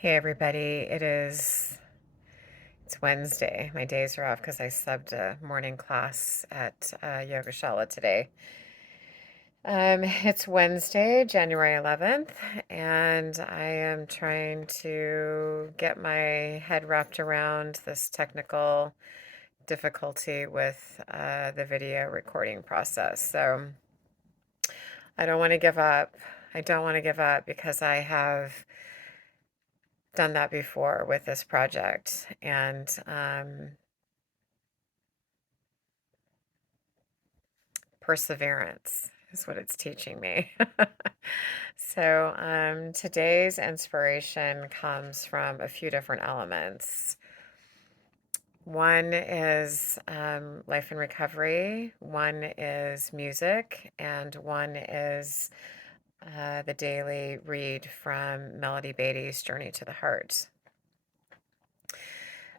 Hey everybody, it's Wednesday. My days are off because I subbed a morning class at Yogashala today. It's Wednesday, January 11th, and I am trying to get my head wrapped around this technical difficulty with the video recording process. So I don't want to give up. I don't want to give up because I have done that before with this project, and perseverance is what it's teaching me. So today's inspiration comes from a few different elements. One is life and recovery, one is music, and one is the daily read from Melody Beattie's Journey to the Heart.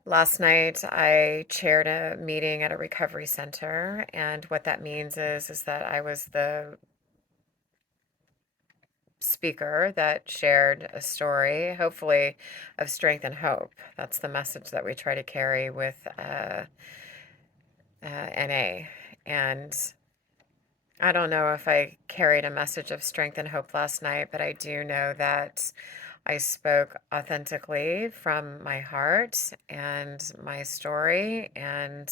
Last night, I chaired a meeting at a recovery center, and what that means is that I was the speaker that shared a story, hopefully of strength and hope. That's the message that we try to carry with NA. And I don't know if I carried a message of strength and hope last night, but I do know that I spoke authentically from my heart and my story and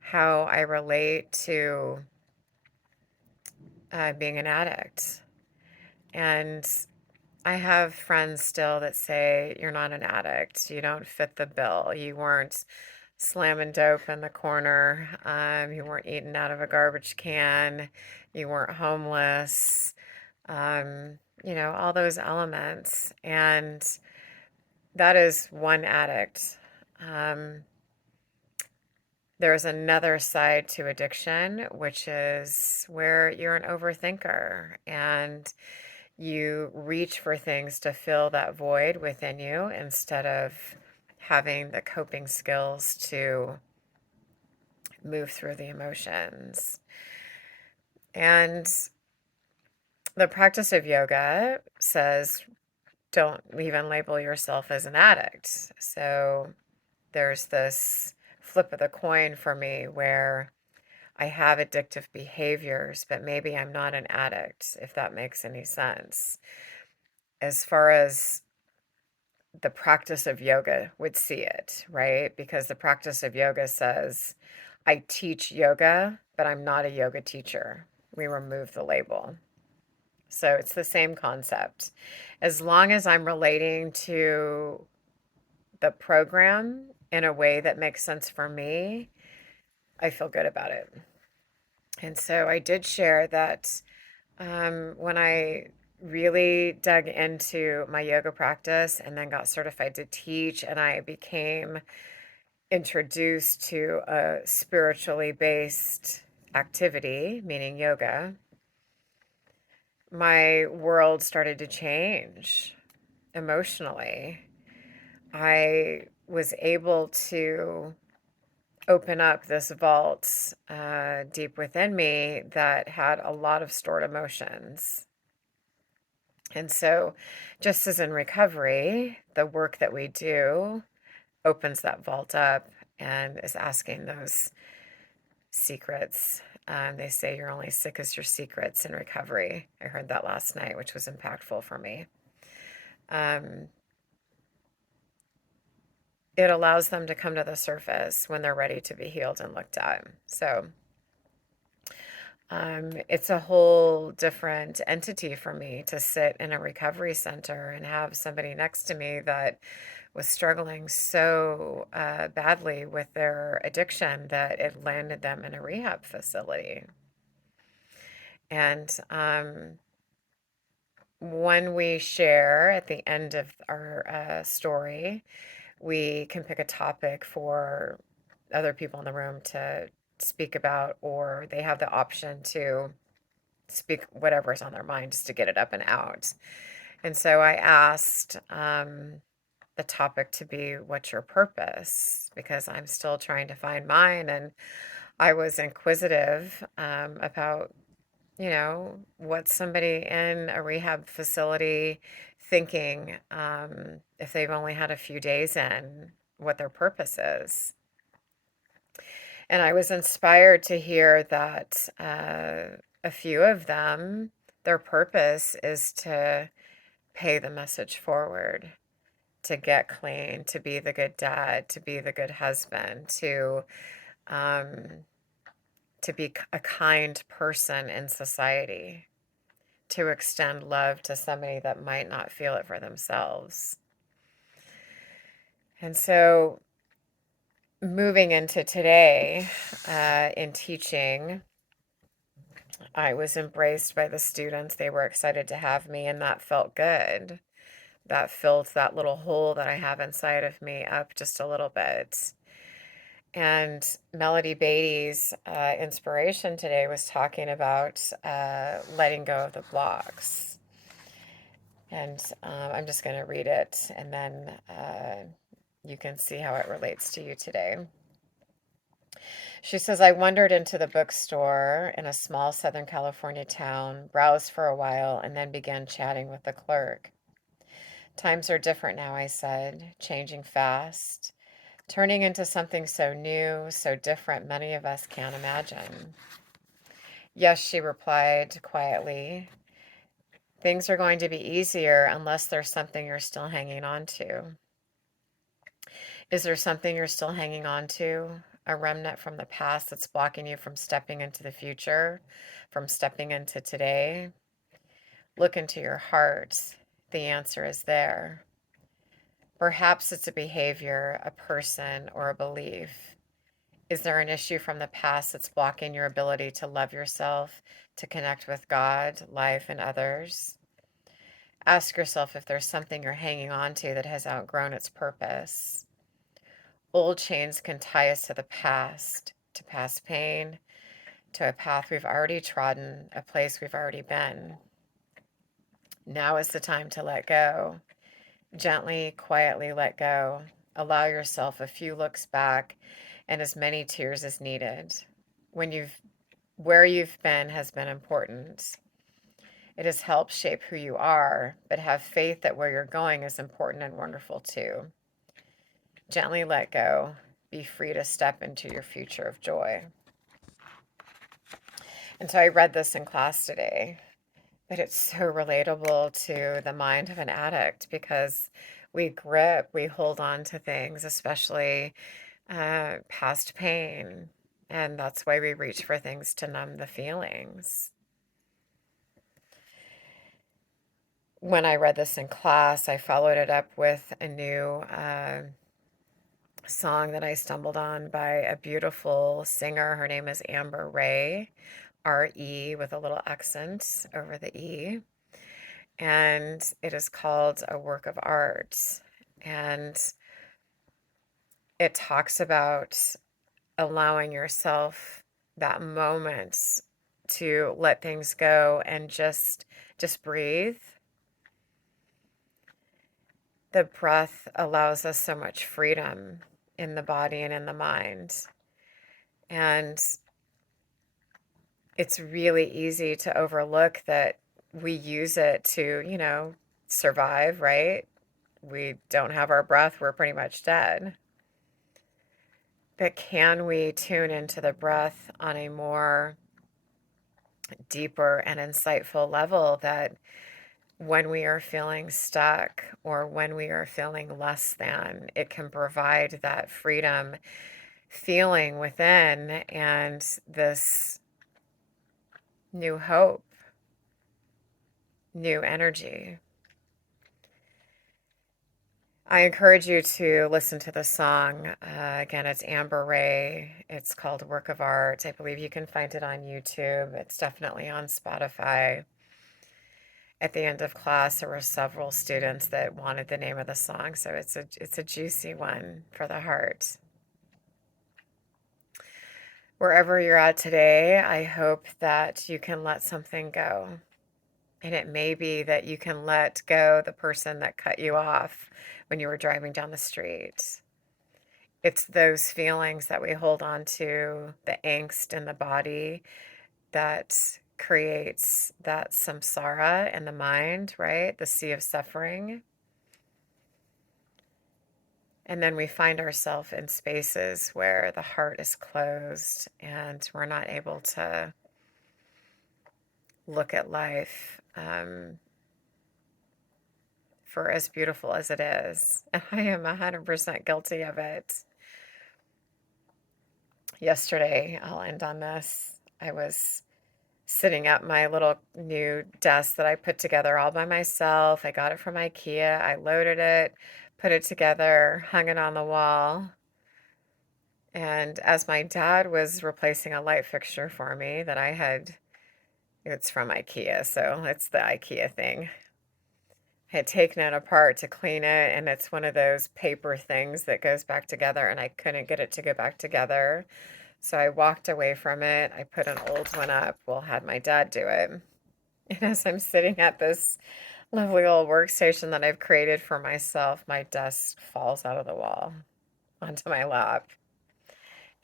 how I relate to being an addict. And I have friends still that say, you're not an addict. You don't fit the bill. You weren't slamming dope in the corner. You weren't eating out of a garbage can. You weren't homeless. All those elements. And that is one addict. Um, there's another side to addiction, which is where you're an overthinker and you reach for things to fill that void within you instead of having the coping skills to move through the emotions. And the practice of yoga says don't even label yourself as an addict. So there's this flip of the coin for me where I have addictive behaviors, but maybe I'm not an addict, if that makes any sense. As far as the practice of yoga would see it, right? Because the practice of yoga says, I teach yoga, but I'm not a yoga teacher. We remove the label. So it's the same concept. As long as I'm relating to the program in a way that makes sense for me, I feel good about it. And so I did share that when I really dug into my yoga practice and then got certified to teach, and I became introduced to a spiritually based activity, meaning yoga, my world started to change emotionally. I was able to open up this vault deep within me that had a lot of stored emotions. And so, just as in recovery, the work that we do opens that vault up and is asking those secrets. They say you're only sick as your secrets in recovery. I heard that last night, which was impactful for me. Um, it allows them to come to the surface when they're ready to be healed and looked at. So, it's a whole different entity for me to sit in a recovery center and have somebody next to me that was struggling so badly with their addiction that it landed them in a rehab facility. And when we share at the end of our story, we can pick a topic for other people in the room to speak about, or they have the option to speak whatever's on their mind just to get it up and out. And so I asked the topic to be, what's your purpose? Because I'm still trying to find mine. And I was inquisitive about, what somebody in a rehab facility thinking, if they've only had a few days in, what their purpose is. And I was inspired to hear that a few of them, their purpose is to pay the message forward, to get clean, to be the good dad, to be the good husband, um, to be a kind person in society, to extend love to somebody that might not feel it for themselves. And so, moving into today in teaching, I was embraced by the students. They were excited to have me, and that felt good. That filled that little hole that I have inside of me up just a little bit. And Melody Beatty's inspiration today was talking about letting go of the blocks. And I'm just going to read it, and then you can see how it relates to you today. She says, I wandered into the bookstore in a small Southern California town, browsed for a while, and then began chatting with the clerk. Times are different now, I said, changing fast, turning into something so new, so different, many of us can't imagine. Yes, she replied quietly. Things are going to be easier unless there's something you're still hanging on to. Is there something you're still hanging on to? A remnant from the past that's blocking you from stepping into the future, from stepping into today? Look into your heart. The answer is there. Perhaps it's a behavior, a person, or a belief. Is there an issue from the past that's blocking your ability to love yourself, to connect with God, life, and others? Ask yourself if there's something you're hanging on to that has outgrown its purpose. Old chains can tie us to the past, to past pain, to a path we've already trodden, a place we've already been. Now is the time to let go. Gently, quietly let go. Allow yourself a few looks back and as many tears as needed. Where you've been has been important. It has helped shape who you are, but have faith that where you're going is important and wonderful too. Gently let go. Be free to step into your future of joy. And so I read this in class today, but it's so relatable to the mind of an addict because we hold on to things, especially past pain. And that's why we reach for things to numb the feelings. When I read this in class, I followed it up with a new song that I stumbled on by a beautiful singer. Her name is Amber Ray, R-E with a little accent over the E. And it is called A Work of Art. And it talks about allowing yourself that moment to let things go and just breathe. The breath allows us so much freedom in the body and in the mind. And it's really easy to overlook that we use it to, survive, right? We don't have our breath, we're pretty much dead. But can we tune into the breath on a more deeper and insightful level that when we are feeling stuck or when we are feeling less than, it can provide that freedom feeling within and this new hope, new energy. I encourage you to listen to the song. Again, it's Amber Ray. It's called Work of Art. I believe you can find it on YouTube. It's definitely on Spotify. At the end of class, there were several students that wanted the name of the song, so it's a juicy one for the heart. Wherever you're at today, I hope that you can let something go. And it may be that you can let go the person that cut you off when you were driving down the street. It's those feelings that we hold on to, the angst in the body that creates that samsara in the mind, right? The sea of suffering. And then we find ourselves in spaces where the heart is closed and we're not able to look at life for as beautiful as it is. And I am 100% guilty of it. Yesterday, I'll end on this. I was sitting at my little new desk that I put together all by myself. I got it from IKEA. I loaded it, put it together, hung it on the wall. And as my dad was replacing a light fixture for me that I had, it's from IKEA, so it's the IKEA thing. I had taken it apart to clean it, and it's one of those paper things that goes back together, and I couldn't get it to go back together. So I walked away from it. I put an old one up. Well, had my dad do it. And as I'm sitting at this lovely old workstation that I've created for myself, my desk falls out of the wall onto my lap.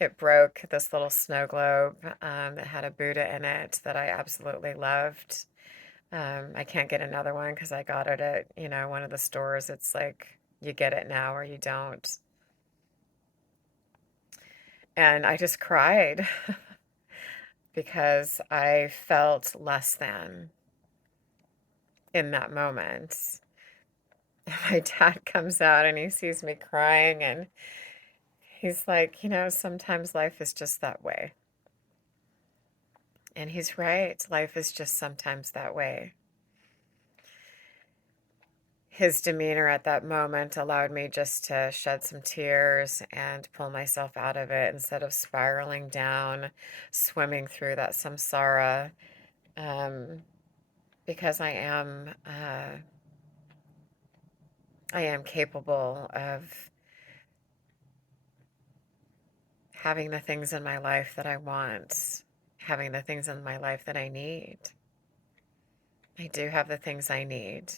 It broke this little snow globe that had a Buddha in it that I absolutely loved. I can't get another one because I got it at, one of the stores. It's like you get it now or you don't. And I just cried because I felt less than in that moment. And my dad comes out and he sees me crying and he's like, sometimes life is just that way. And he's right. Life is just sometimes that way. His demeanor at that moment allowed me just to shed some tears and pull myself out of it instead of spiraling down, swimming through that samsara, because I am capable of having the things in my life that I want, having the things in my life that I need. I do have the things I need.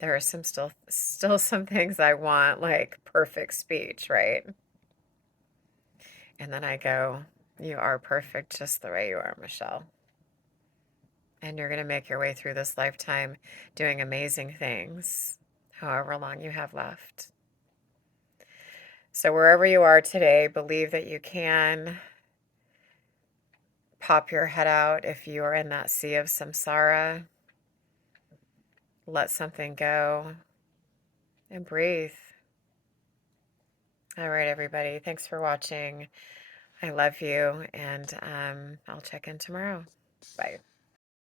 There are still some things I want, like perfect speech, right? And then I go, you are perfect just the way you are, Michelle. And you're going to make your way through this lifetime doing amazing things, however long you have left. So wherever you are today, believe that you can pop your head out if you are in that sea of samsara. Let something go and breathe. All right, everybody. Thanks for watching. I love you, and I'll check in tomorrow. Bye.